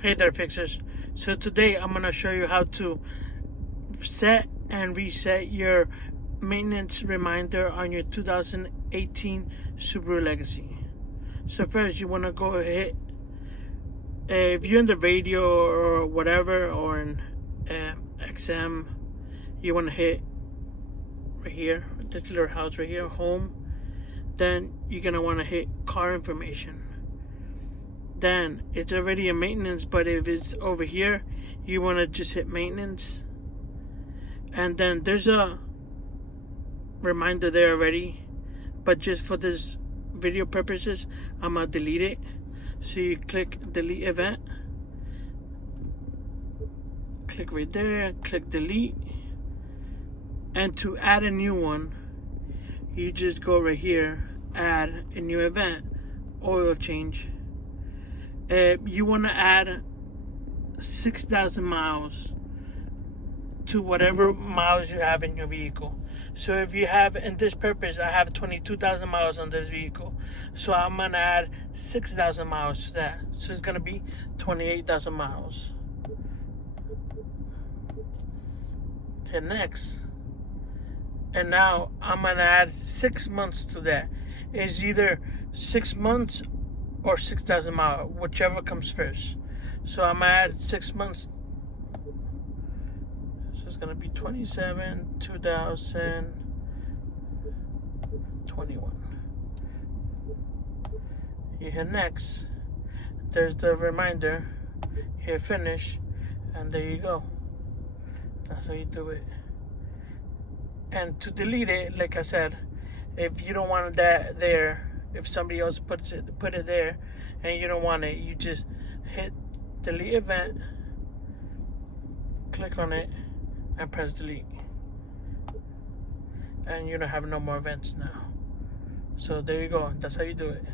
Hey there, fixers. So today I'm going to show you how to set and reset your maintenance reminder on your 2018 Subaru Legacy. So first you want to go hit, if you're in the radio or whatever, or in XM, you want to hit right here, this little house right here, home. Then you're going to want to hit car information. Then it's already a maintenance, but if it's over here, you want to just hit maintenance, and then there's a reminder there already, but just for this video purposes I'm gonna delete it. So you click delete event, click right there, click delete, and to add a new one you just go right here, add a new event, oil change. You want to add 6,000 miles to whatever miles you have in your vehicle. So if you have, in this purpose, I have 22,000 miles on this vehicle. So I'm going to add 6,000 miles to that. So it's going to be 28,000 miles. Hit next. And now I'm going to add 6 months to that. It's either 6 months or 6,000 miles, whichever comes first. So I'm gonna add 6 months. So it's gonna be 27, 2021. You hit next. There's the reminder. Hit finish, and there you go. That's how you do it. And to delete it, like I said, if you don't want that there, if somebody else put it there and you don't want it, you just hit delete event, click on it, and press delete, and you don't have no more events now. So there you go. That's how you do it.